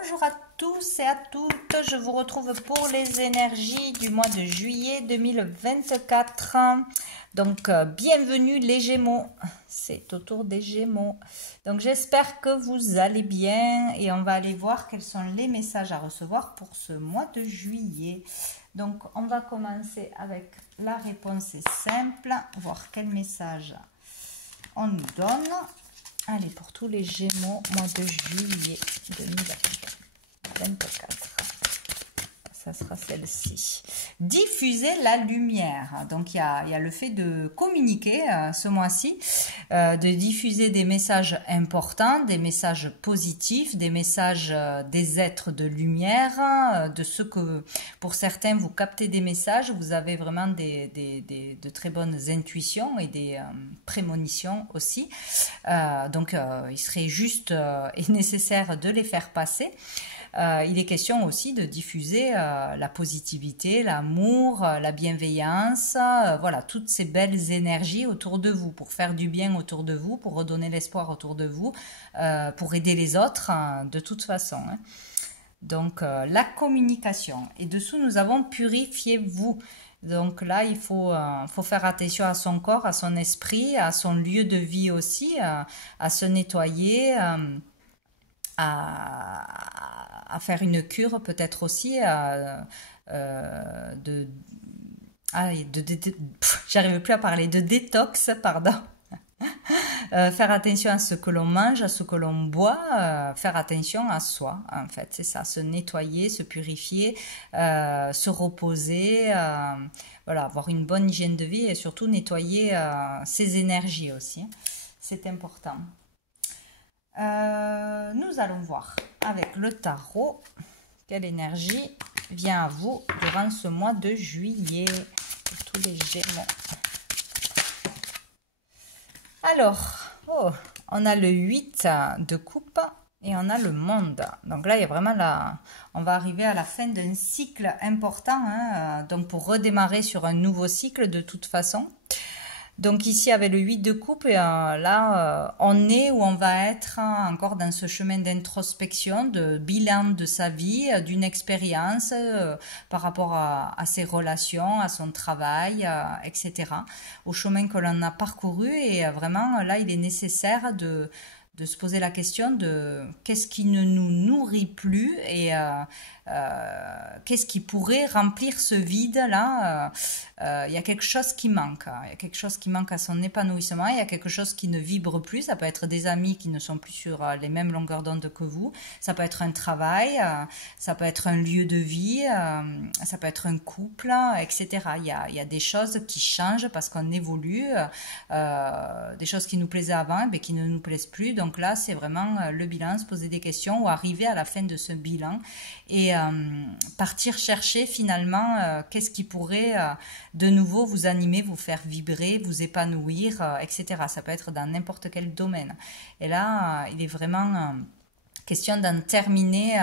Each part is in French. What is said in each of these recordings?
Bonjour à tous et à toutes, je vous retrouve pour les énergies du mois de juillet 2024. Donc, bienvenue les Gémeaux, c'est au tour des Gémeaux. Donc, j'espère que vous allez bien et on va aller voir quels sont les messages à recevoir pour ce mois de juillet. Donc, on va commencer avec la réponse est simple, voir quel message on nous donne. Allez, pour tous les Gémeaux, mois de juillet 2024. Ça sera celle-ci. Diffuser la lumière. Donc, il y a le fait de communiquer ce mois-ci, de diffuser des messages importants, des messages positifs, des messages des êtres de lumière, de ce que, pour certains, vous captez des messages, vous avez vraiment de très bonnes intuitions et des prémonitions aussi. Donc, il serait juste et nécessaire de les faire passer. Il est question aussi de diffuser la positivité, l'amour, la bienveillance, voilà, toutes ces belles énergies autour de vous, pour faire du bien autour de vous, pour redonner l'espoir autour de vous, pour aider les autres, de toute façon. Hein. Donc, la communication. Et dessous, nous avons purifiez-vous. Donc là, il faut faire attention à son corps, à son esprit, à son lieu de vie aussi, à se nettoyer, à faire une cure peut-être aussi j'arrive plus à parler de détox, pardon. Faire attention à ce que l'on mange, à ce que l'on boit, faire attention à soi, en fait, c'est ça, se nettoyer, se purifier, se reposer, voilà, avoir une bonne hygiène de vie et surtout nettoyer ses énergies aussi, c'est important. Nous allons voir avec le tarot quelle énergie vient à vous durant ce mois de juillet pour tous les Gémeaux. Alors, on a le 8 de coupe et on a le monde. Donc là, il y a vraiment on va arriver à la fin d'un cycle important, hein, donc pour redémarrer sur un nouveau cycle de toute façon. Donc ici, avec le 8 de coupe, on est où on va être encore dans ce chemin d'introspection, de bilan de sa vie, d'une expérience par rapport à ses relations, à son travail, etc. Au chemin que l'on a parcouru et vraiment, là, il est nécessaire de se poser la question de qu'est-ce qui ne nous nourrit plus et qu'est-ce qui pourrait remplir ce vide-là. Il y a quelque chose qui manque. Il y a quelque chose qui manque à son épanouissement. Il y a quelque chose qui ne vibre plus. Ça peut être des amis qui ne sont plus sur les mêmes longueurs d'onde que vous. Ça peut être un travail. Ça peut être un lieu de vie. Ça peut être un couple, etc. Il y a des choses qui changent parce qu'on évolue. Des choses qui nous plaisaient avant, mais qui ne nous plaisent plus. Donc là, c'est vraiment le bilan, se poser des questions ou arriver à la fin de ce bilan et partir chercher finalement qu'est-ce qui pourrait de nouveau vous animer, vous faire vibrer, vous épanouir, etc. Ça peut être dans n'importe quel domaine. Et là, il est vraiment question d'en terminer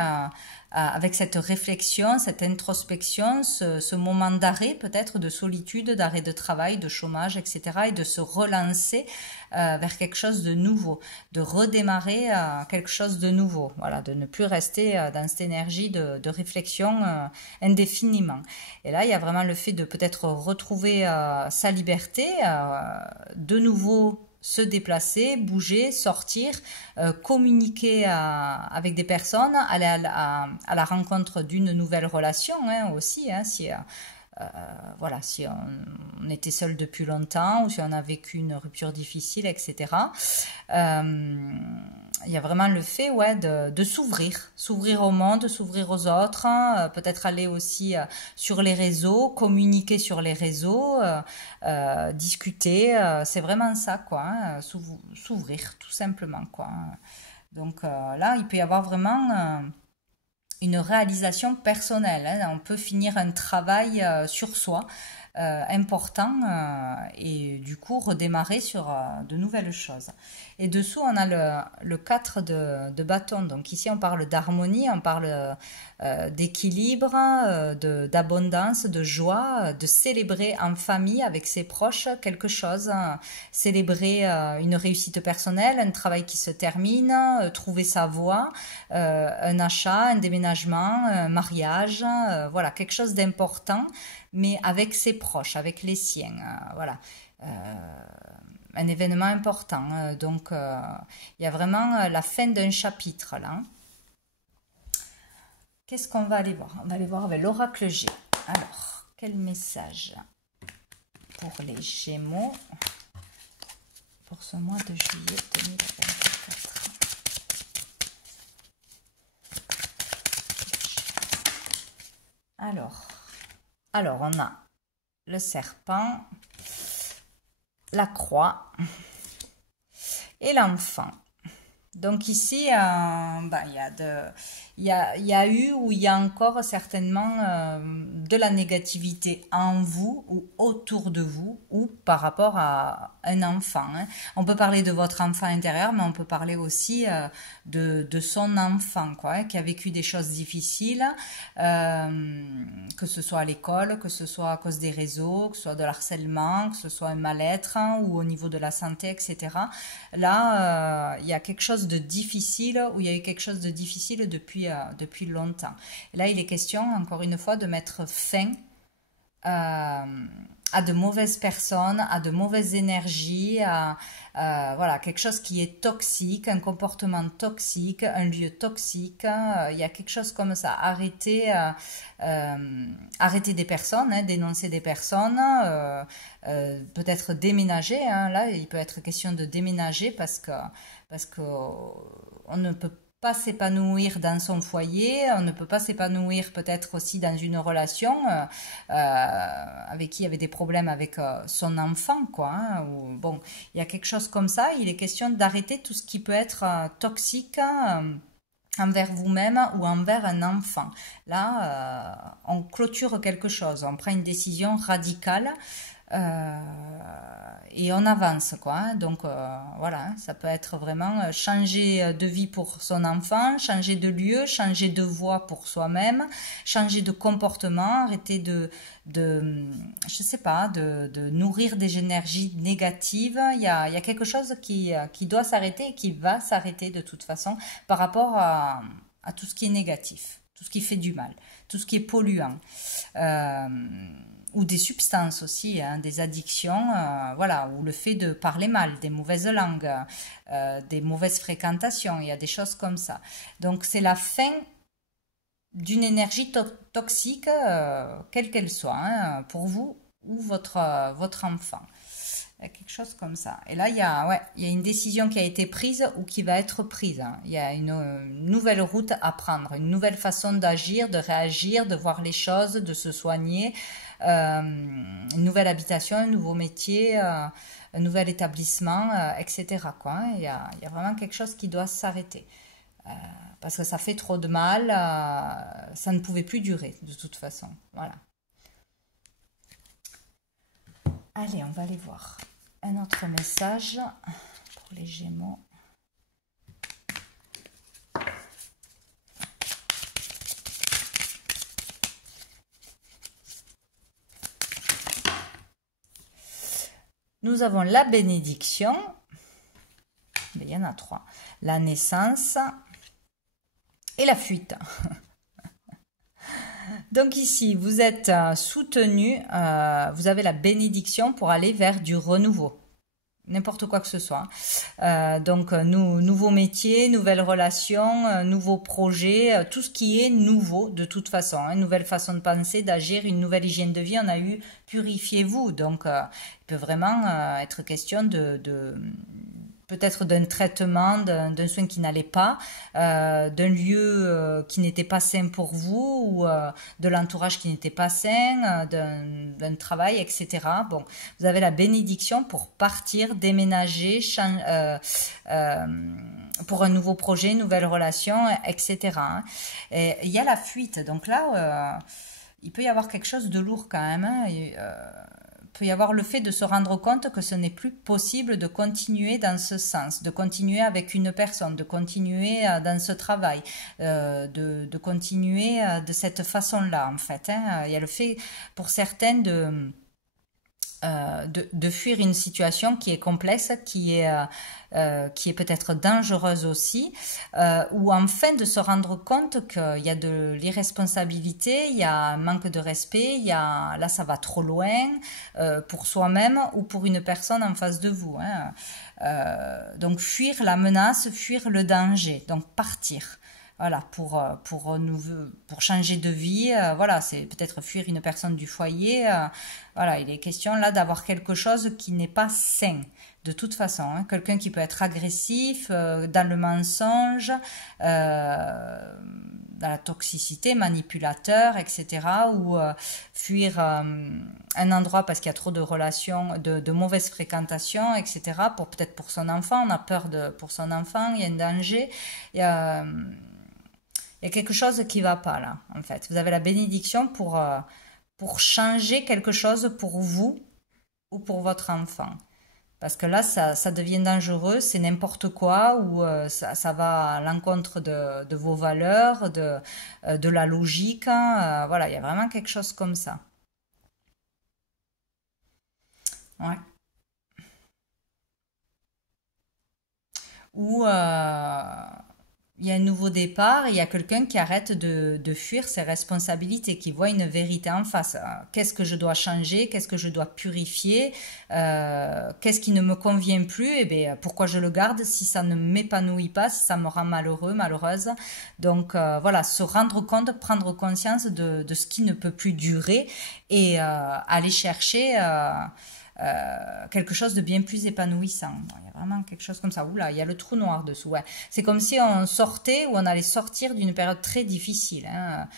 avec cette réflexion, cette introspection, ce moment d'arrêt peut-être, de solitude, d'arrêt de travail, de chômage, etc. et de se relancer vers quelque chose de nouveau, de redémarrer quelque chose de nouveau, voilà, de ne plus rester dans cette énergie de réflexion indéfiniment. Et là, il y a vraiment le fait de peut-être retrouver sa liberté, de nouveau se déplacer, bouger, sortir, communiquer avec des personnes, aller à la rencontre d'une nouvelle relation hein, aussi, hein, si on était seul depuis longtemps ou si on a vécu une rupture difficile, etc. Il y a vraiment le fait de s'ouvrir au monde, s'ouvrir aux autres, hein, peut-être aller aussi sur les réseaux, communiquer sur les réseaux, discuter, c'est vraiment ça, quoi, hein, s'ouvrir tout simplement, quoi. Donc là, il peut y avoir vraiment une réalisation personnelle. Hein. On peut finir un travail sur soi, important et du coup redémarrer sur de nouvelles choses. Et dessous, on a le 4 de bâton. Donc ici, on parle d'harmonie, on parle d'équilibre, d'abondance, de joie, de célébrer en famille avec ses proches quelque chose, célébrer une réussite personnelle, un travail qui se termine, trouver sa voie, un achat, un déménagement, un mariage, voilà, quelque chose d'important, mais avec ses proches, avec les siens, voilà. Un événement important. Donc, il y a vraiment la fin d'un chapitre là. Qu'est-ce qu'on va aller voir? On va aller voir avec l'oracle G. Alors, quel message pour les Gémeaux pour ce mois de juillet 2024? Alors, on a le serpent, la croix et l'enfant. Donc ici, il y a eu ou il y a encore certainement de la négativité en vous ou autour de vous ou par rapport à un enfant. Hein. On peut parler de votre enfant intérieur, mais on peut parler aussi de son enfant, quoi, hein, qui a vécu des choses difficiles, que ce soit à l'école, que ce soit à cause des réseaux, que ce soit de l'harcèlement, que ce soit un mal-être hein, ou au niveau de la santé, etc. Là, il y a quelque chose de difficile ou il y a eu quelque chose de difficile depuis longtemps. Et là, il est question, encore une fois, de mettre fin à de mauvaises personnes, à de mauvaises énergies, voilà, quelque chose qui est toxique, un comportement toxique, un lieu toxique. Il y a quelque chose comme ça. Arrêter des personnes, hein, dénoncer des personnes, peut-être déménager. Hein, là, il peut être question de déménager parce que on ne peut pas s'épanouir dans son foyer, on ne peut pas s'épanouir peut-être aussi dans une relation avec qui il y avait des problèmes avec son enfant, quoi. Hein, ou, bon, il y a quelque chose comme ça. Il est question d'arrêter tout ce qui peut être toxique envers vous-même ou envers un enfant. Là, on clôture quelque chose, on prend une décision radicale. Et on avance quoi hein. Donc voilà, ça peut être vraiment changer de vie pour son enfant, changer de lieu, changer de voie pour soi-même, changer de comportement, arrêter je sais pas, de nourrir des énergies négatives. Il y a quelque chose qui doit s'arrêter et qui va s'arrêter de toute façon par rapport à tout ce qui est négatif, tout ce qui fait du mal, tout ce qui est polluant. Ou des substances aussi, hein, des addictions, voilà, ou le fait de parler mal, des mauvaises langues, des mauvaises fréquentations, il y a des choses comme ça. Donc c'est la fin d'une énergie toxique, quelle qu'elle soit, hein, pour vous ou votre enfant. Quelque chose comme ça. Et là, il y a une décision qui a été prise ou qui va être prise. Hein. Il y a une nouvelle route à prendre, une nouvelle façon d'agir, de réagir, de voir les choses, de se soigner, une nouvelle habitation, un nouveau métier, un nouvel établissement, etc. Quoi, hein. Il y a vraiment quelque chose qui doit s'arrêter. Parce que ça fait trop de mal, ça ne pouvait plus durer de toute façon. Voilà. Allez, on va aller voir un autre message pour les Gémeaux. Nous avons la bénédiction, mais il y en a 3, la naissance et la fuite. Donc ici, vous êtes soutenu, vous avez la bénédiction pour aller vers du renouveau. N'importe quoi que ce soit. Donc, nouveaux métiers, nouvelles relations, nouveaux projets, tout ce qui est nouveau de toute façon. Une nouvelle façon de penser, d'agir, une nouvelle hygiène de vie. On a eu purifiez-vous. Donc, il peut vraiment être question peut-être d'un traitement, d'un soin qui n'allait pas, d'un lieu qui n'était pas sain pour vous, ou de l'entourage qui n'était pas sain, d'un travail, etc. Bon, vous avez la bénédiction pour partir, déménager, pour un nouveau projet, une nouvelle relation, etc. Et il y a la fuite. Donc là, il peut y avoir quelque chose de lourd quand même, hein, peut y avoir le fait de se rendre compte que ce n'est plus possible de continuer dans ce sens, de continuer avec une personne, de continuer dans ce travail, de continuer de cette façon-là, en fait. Hein. Il y a le fait, pour certaines, de fuir une situation qui est complexe, qui est peut-être dangereuse aussi, ou enfin de se rendre compte qu'il y a de l'irresponsabilité, il y a un manque de respect, là ça va trop loin pour soi-même ou pour une personne en face de vous. Hein. Donc fuir la menace, fuir le danger, donc partir. Voilà, pour changer de vie, voilà, c'est peut-être fuir une personne du foyer. Voilà, il est question là d'avoir quelque chose qui n'est pas sain, de toute façon. Hein. Quelqu'un qui peut être agressif, dans le mensonge, dans la toxicité, manipulateur, etc. Ou fuir un endroit parce qu'il y a trop de relations, de mauvaise fréquentation, etc. Peut-être pour son enfant, on a peur pour son enfant, il y a un danger. Il y a quelque chose qui va pas là, en fait. Vous avez la bénédiction pour changer quelque chose pour vous ou pour votre enfant. Parce que là, ça devient dangereux, c'est n'importe quoi, ou ça va à l'encontre de vos valeurs, de la logique. Hein. Voilà, il y a vraiment quelque chose comme ça. Ouais. Ou il y a un nouveau départ, et il y a quelqu'un qui arrête de fuir ses responsabilités, qui voit une vérité en face. Qu'est-ce que je dois changer? Qu'est-ce que je dois purifier? Qu'est-ce qui ne me convient plus? Et bien, pourquoi je le garde si ça ne m'épanouit pas, si ça me rend malheureux, malheureuse? Donc voilà, se rendre compte, prendre conscience de ce qui ne peut plus durer et aller chercher quelque chose de bien plus épanouissant. Bon, il y a vraiment quelque chose comme ça. Oula, il y a le trou noir dessous. Ouais. C'est comme si on sortait ou on allait sortir d'une période très difficile, hein,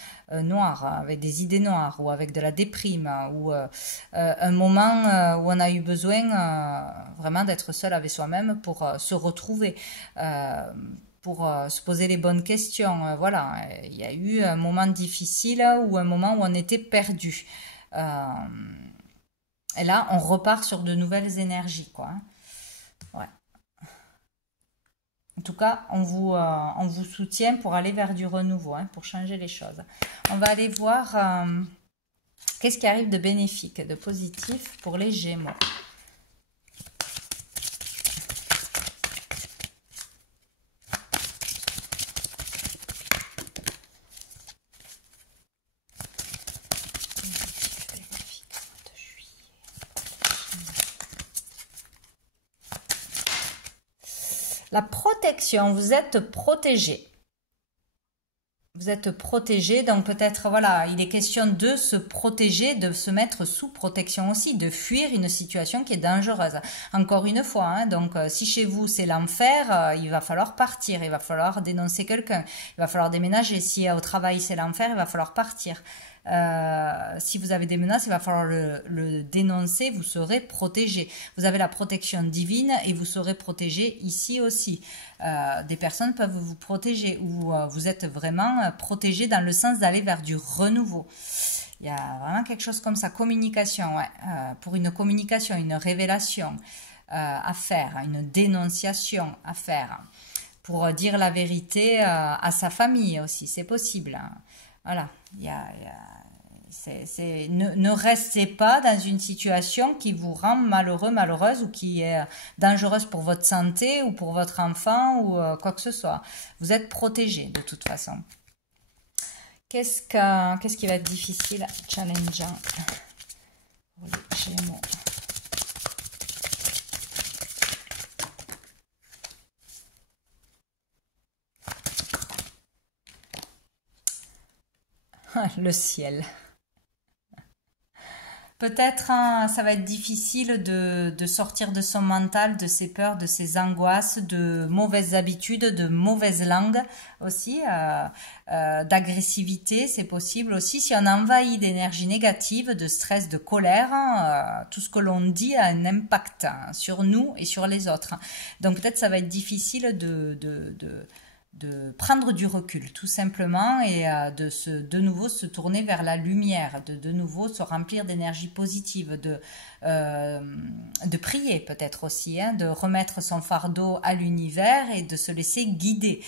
noire, avec des idées noires ou avec de la déprime ou un moment où on a eu besoin vraiment d'être seul avec soi-même pour se retrouver. Pour se poser les bonnes questions. Voilà, il y a eu un moment difficile ou un moment où on était perdu. Et là, on repart sur de nouvelles énergies, quoi. Ouais. En tout cas, on vous soutient pour aller vers du renouveau, hein, pour changer les choses. On va aller voir qu'est-ce qui arrive de bénéfique, de positif pour les Gémeaux. La protection, vous êtes protégé. Vous êtes protégé, donc peut-être, voilà, il est question de se protéger, de se mettre sous protection aussi, de fuir une situation qui est dangereuse. Encore une fois, hein, donc si chez vous c'est l'enfer, il va falloir partir, il va falloir dénoncer quelqu'un, il va falloir déménager. Si au travail c'est l'enfer, il va falloir partir. Si vous avez des menaces, il va falloir le dénoncer, vous serez protégé. Vous avez la protection divine et vous serez protégé ici aussi. Des personnes peuvent vous protéger ou vous êtes vraiment protégé dans le sens d'aller vers du renouveau. Il y a vraiment quelque chose comme ça, communication, ouais. Pour une communication, une révélation à faire, une dénonciation à faire. Pour dire la vérité à sa famille aussi, c'est possible. Voilà, ne restez pas dans une situation qui vous rend malheureux, malheureuse ou qui est dangereuse pour votre santé ou pour votre enfant ou quoi que ce soit. Vous êtes protégé de toute façon. Qu'est-ce qui va être difficile, challengeant pour les Gémeaux? Le ciel. Peut-être ça va être difficile de sortir de son mental, de ses peurs, de ses angoisses, de mauvaises habitudes, de mauvaises langues aussi, d'agressivité, c'est possible aussi. Si on envahit d'énergie négative, de stress, de colère, tout ce que l'on dit a un impact sur nous et sur les autres. Donc peut-être ça va être difficile de prendre du recul tout simplement et de nouveau se tourner vers la lumière, de nouveau se remplir d'énergie positive, de prier peut-être aussi, hein, de remettre son fardeau à l'univers et de se laisser guider.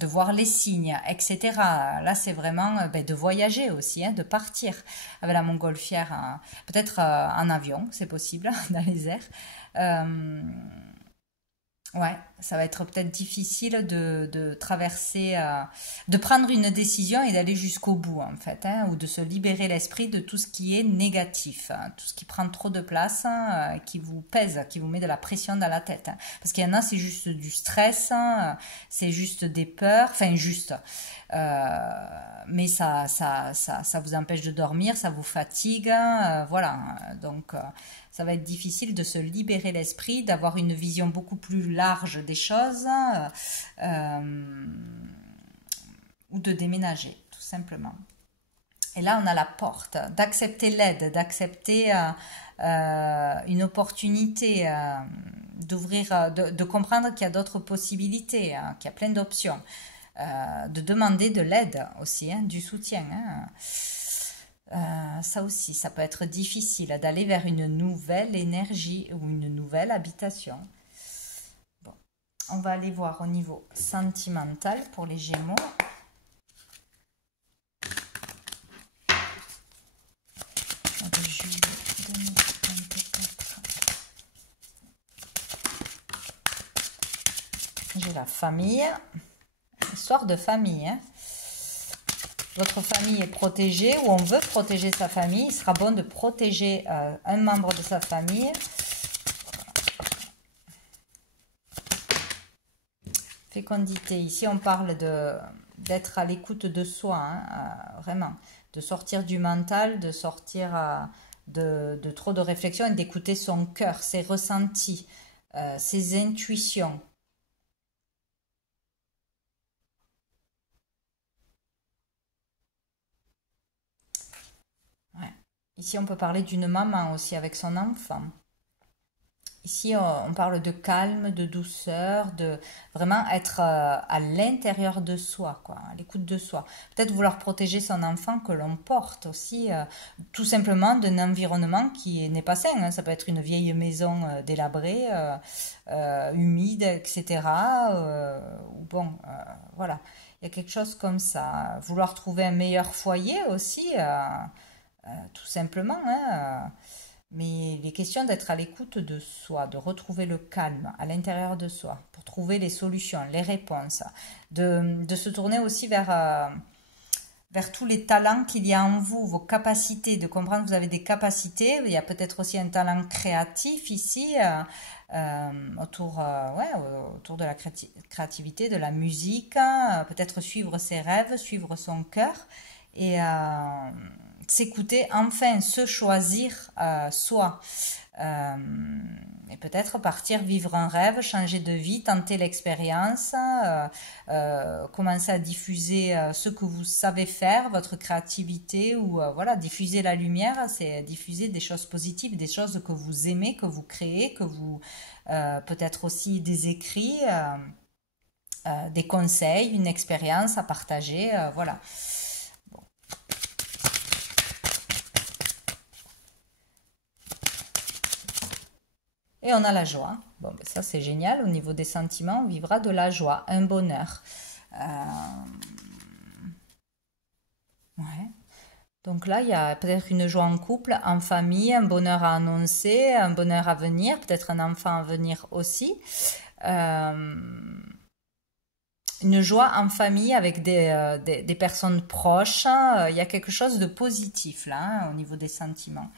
De voir les signes, etc. Là, c'est vraiment de voyager aussi, hein, de partir avec la montgolfière, peut-être en avion, c'est possible, dans les airs. Ouais, ça va être peut-être difficile de traverser, de prendre une décision et d'aller jusqu'au bout, en fait, hein, ou de se libérer l'esprit de tout ce qui est négatif, hein, tout ce qui prend trop de place, hein, qui vous pèse, qui vous met de la pression dans la tête. Hein. Parce qu'il y en a, c'est juste du stress, hein, c'est juste des peurs, enfin, juste. Mais ça vous empêche de dormir, ça vous fatigue, voilà. Donc, ça va être difficile de se libérer l'esprit, d'avoir une vision beaucoup plus large des choses, ou de déménager, tout simplement. Et là, on a la porte, d'accepter l'aide, d'accepter une opportunité, d'ouvrir, de comprendre qu'il y a d'autres possibilités, hein, qu'il y a plein d'options, de demander de l'aide aussi, hein, du soutien. Hein. Ça aussi, ça peut être difficile d'aller vers une nouvelle énergie ou une nouvelle habitation. Bon, on va aller voir au niveau sentimental pour les Gémeaux. De juillet 2024. J'ai la famille. Histoire de famille, hein. Votre famille est protégée ou on veut protéger sa famille, il sera bon de protéger un membre de sa famille. Fécondité, ici on parle d'être à l'écoute de soi, hein, vraiment, de sortir du mental, de sortir de trop de réflexion et d'écouter son cœur, ses ressentis, ses intuitions. Ici, on peut parler d'une maman aussi avec son enfant. Ici, on parle de calme, de douceur, de vraiment être à l'intérieur de soi, quoi, à l'écoute de soi. Peut-être vouloir protéger son enfant que l'on porte aussi, tout simplement d'un environnement qui n'est pas sain. Hein. Ça peut être une vieille maison délabrée, humide, etc. Ou bon, voilà. Il y a quelque chose comme ça. Vouloir trouver un meilleur foyer aussi. Tout simplement, hein, mais il est question d'être à l'écoute de soi, de retrouver le calme à l'intérieur de soi, pour trouver les solutions, les réponses, de se tourner aussi vers tous les talents qu'il y a en vous, vos capacités, de comprendre que vous avez des capacités, il y a peut-être aussi un talent créatif ici, autour de la créativité, de la musique, peut-être suivre ses rêves, suivre son cœur, et s'écouter, enfin se choisir soi. Et peut-être partir vivre un rêve, changer de vie, tenter l'expérience, commencer à diffuser ce que vous savez faire, votre créativité, ou voilà, diffuser la lumière, c'est diffuser des choses positives, des choses que vous aimez, que vous créez, que vous peut-être aussi des écrits, des conseils, une expérience à partager, voilà. Et on a la joie. Bon, ben ça c'est génial. Au niveau des sentiments, on vivra de la joie, un bonheur. Ouais. Donc là, il y a peut-être une joie en couple, en famille, un bonheur à annoncer, un bonheur à venir, peut-être un enfant à venir aussi. Euh, une joie en famille avec des personnes proches. Il y a quelque chose de positif là, hein, au niveau des sentiments.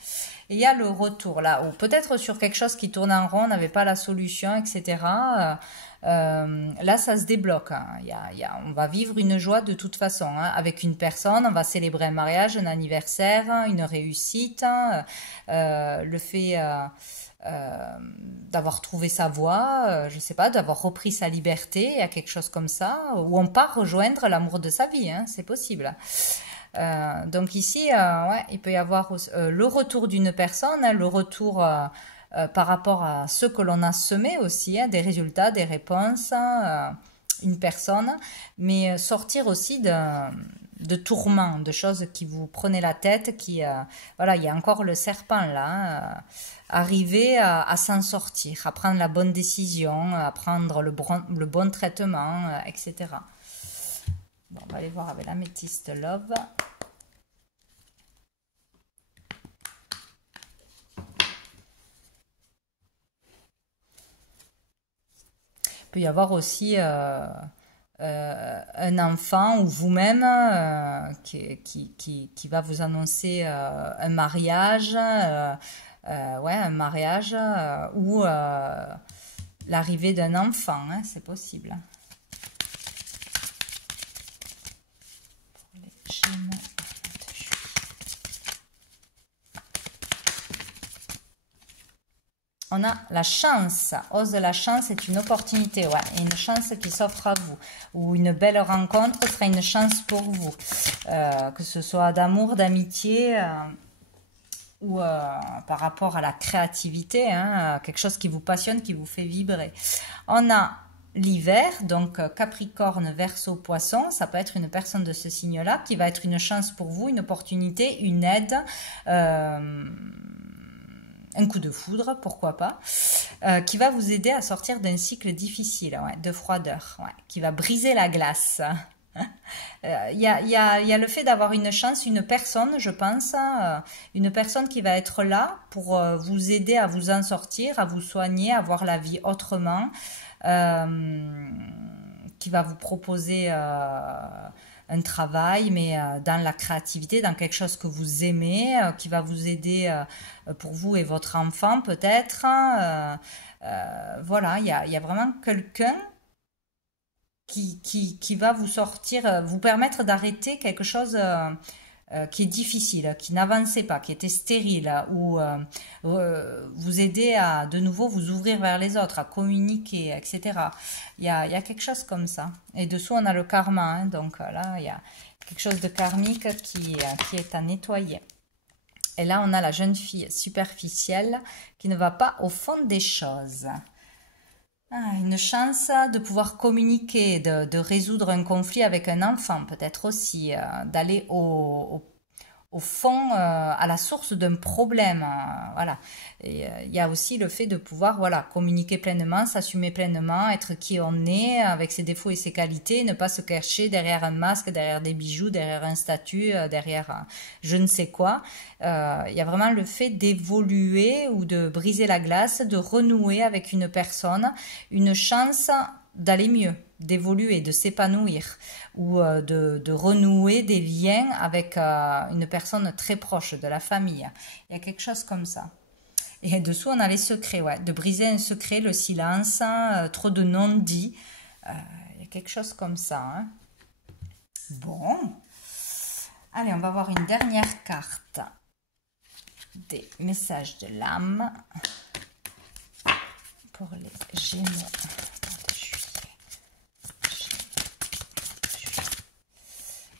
Et il y a le retour là, ou peut-être sur quelque chose qui tourne en rond, on n'avait pas la solution, etc. Là, ça se débloque. Hein. On va vivre une joie de toute façon. Hein. Avec une personne, on va célébrer un mariage, un anniversaire, une réussite. Le fait d'avoir trouvé sa voie, je sais pas, d'avoir repris sa liberté, il y a quelque chose comme ça, où on part rejoindre l'amour de sa vie, hein, c'est possible. Donc ici, ouais, il peut y avoir le retour d'une personne, hein, le retour par rapport à ce que l'on a semé aussi, hein, des résultats, des réponses, une personne, mais sortir aussi de tourments, de choses qui vous prenaient la tête, voilà, il y a encore le serpent là, arriver à s'en sortir, à prendre la bonne décision, à prendre le bon traitement, etc. Bon, on va aller voir avec l'améthyste Love. Il peut y avoir aussi un enfant ou vous-même qui va vous annoncer un mariage, ouais, un mariage ou l'arrivée d'un enfant, hein, c'est possible. Pour les Gémeaux. On a la chance, ose de la chance est une opportunité, ouais, une chance qui s'offre à vous, ou une belle rencontre sera une chance pour vous, que ce soit d'amour, d'amitié, ou par rapport à la créativité, hein, quelque chose qui vous passionne, qui vous fait vibrer. On a l'hiver, donc Capricorne, Verseau, Poisson, ça peut être une personne de ce signe-là, qui va être une chance pour vous, une opportunité, une aide, un coup de foudre, pourquoi pas, qui va vous aider à sortir d'un cycle difficile, ouais, de froideur, ouais, qui va briser la glace. Il y a le fait d'avoir une chance, une personne, je pense, une personne qui va être là pour vous aider à vous en sortir, à vous soigner, à voir la vie autrement, qui va vous proposer un travail, mais dans la créativité, dans quelque chose que vous aimez, qui va vous aider pour vous et votre enfant peut-être. Voilà, il y a vraiment quelqu'un qui va vous sortir, vous permettre d'arrêter quelque chose qui est difficile, qui n'avançait pas, qui était stérile, ou vous aider à de nouveau vous ouvrir vers les autres, à communiquer, etc. Il y a quelque chose comme ça. Et dessous, on a le karma, hein, donc là, il y a quelque chose de karmique qui est à nettoyer. Et là, on a la jeune fille superficielle qui ne va pas au fond des choses. Une chance de pouvoir communiquer, de résoudre un conflit avec un enfant, peut-être aussi, d'aller au fond, à la source d'un problème. Voilà. Et il y a aussi le fait de pouvoir, voilà, communiquer pleinement, s'assumer pleinement, être qui on est, avec ses défauts et ses qualités, ne pas se cacher derrière un masque, derrière des bijoux, derrière un statut, derrière je ne sais quoi. Il y a vraiment le fait d'évoluer ou de briser la glace, de renouer avec une personne, une chance d'aller mieux, d'évoluer, de s'épanouir, ou de renouer des liens avec une personne très proche de la famille. Il y a quelque chose comme ça. Et dessous, on a les secrets, ouais, de briser un secret, le silence, trop de non-dits. Il y a quelque chose comme ça. Hein. Bon. Allez, on va voir une dernière carte des messages de l'âme pour les Gémeaux.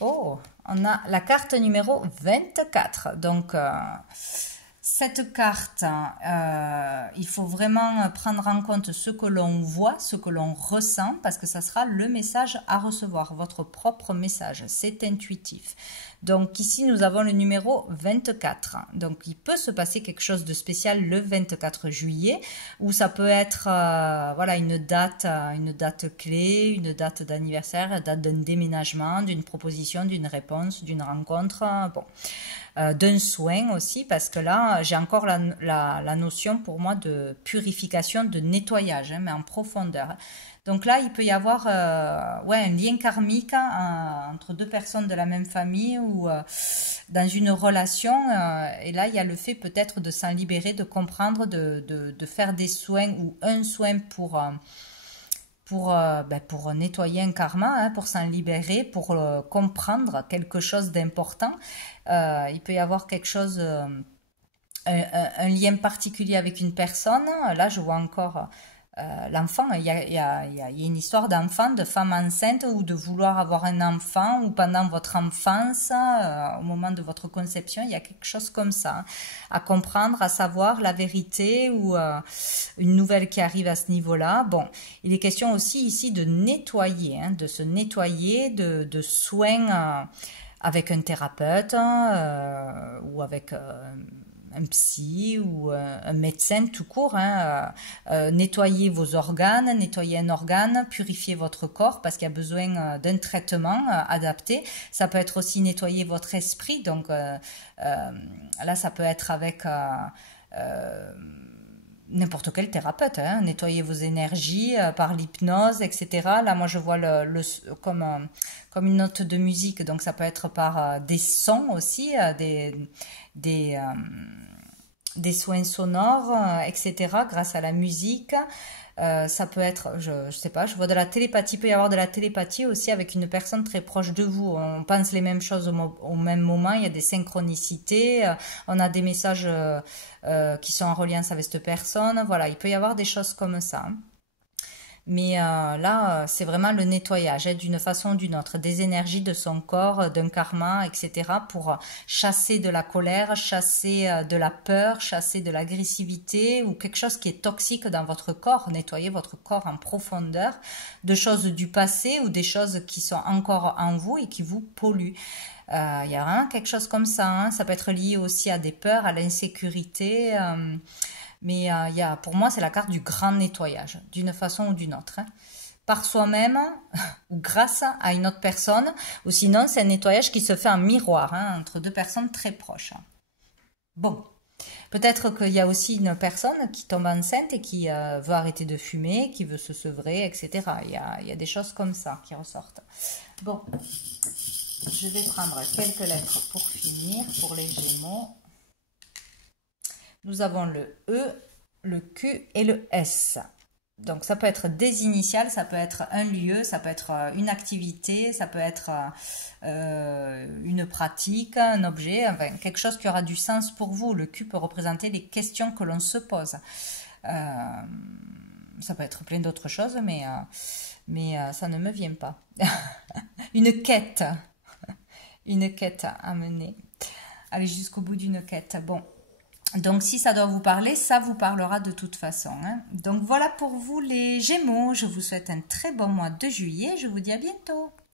Oh, on a la carte numéro 24. Donc, cette carte, il faut vraiment prendre en compte ce que l'on voit, ce que l'on ressent, parce que ça sera le message à recevoir, votre propre message. C'est intuitif. Donc, ici, nous avons le numéro 24. Donc, il peut se passer quelque chose de spécial le 24 juillet, où ça peut être voilà, une date clé, une date d'anniversaire, une date d'un déménagement, d'une proposition, d'une réponse, d'une rencontre, bon, d'un soin aussi, parce que là, j'ai encore la notion pour moi de purification, de nettoyage, hein, mais en profondeur. Donc là, il peut y avoir ouais, un lien karmique entre deux personnes de la même famille ou dans une relation. Et là, il y a le fait peut-être de s'en libérer, de comprendre, de faire des soins ou un soin pour nettoyer un karma, hein, pour s'en libérer, pour comprendre quelque chose d'important. Il peut y avoir quelque chose, un lien particulier avec une personne. Là, je vois encore l'enfant, il y a une histoire d'enfant, de femme enceinte ou de vouloir avoir un enfant ou pendant votre enfance, au moment de votre conception, il y a quelque chose comme ça, hein, à comprendre, à savoir la vérité ou une nouvelle qui arrive à ce niveau-là. Bon, il est question aussi ici de nettoyer, hein, de se nettoyer, de soins avec un thérapeute ou avec un psy ou un médecin tout court, hein, nettoyer vos organes, nettoyer un organe, purifier votre corps parce qu'il y a besoin d'un traitement adapté. Ça peut être aussi nettoyer votre esprit, donc là ça peut être avec n'importe quel thérapeute, hein, nettoyer vos énergies par l'hypnose, etc. Là, moi, je vois comme une note de musique, donc ça peut être par des sons aussi, des, des soins sonores, etc., grâce à la musique. Ça peut être, je sais pas, je vois de la télépathie, il peut y avoir de la télépathie aussi avec une personne très proche de vous. On pense les mêmes choses au même moment, il y a des synchronicités, on a des messages qui sont en reliance avec cette personne. Voilà, il peut y avoir des choses comme ça. Mais là, c'est vraiment le nettoyage, hein, d'une façon ou d'une autre, des énergies de son corps, d'un karma, etc., pour chasser de la colère, chasser de la peur, chasser de l'agressivité ou quelque chose qui est toxique dans votre corps, nettoyer votre corps en profondeur, de choses du passé ou des choses qui sont encore en vous et qui vous polluent. Il y a vraiment quelque chose comme ça, hein. Ça peut être lié aussi à des peurs, à l'insécurité. Mais pour moi, c'est la carte du grand nettoyage, d'une façon ou d'une autre, hein. Par soi-même ou grâce à une autre personne, ou sinon c'est un nettoyage qui se fait en miroir, hein, entre deux personnes très proches. Bon, peut-être qu'il y a aussi une personne qui tombe enceinte et qui veut arrêter de fumer, qui veut se sevrer, etc. Il y a des choses comme ça qui ressortent. Bon, je vais prendre quelques lettres pour finir, pour les Gémeaux. Nous avons le E, le Q et le S. Donc ça peut être des initiales, ça peut être un lieu, ça peut être une activité, ça peut être une pratique, un objet, enfin, quelque chose qui aura du sens pour vous. Le Q peut représenter les questions que l'on se pose. Ça peut être plein d'autres choses, mais ça ne me vient pas. Une quête. Une quête à mener. Aller jusqu'au bout d'une quête. Bon. Donc, si ça doit vous parler, ça vous parlera de toute façon, hein. Donc, voilà pour vous les Gémeaux. Je vous souhaite un très bon mois de juillet. Je vous dis à bientôt.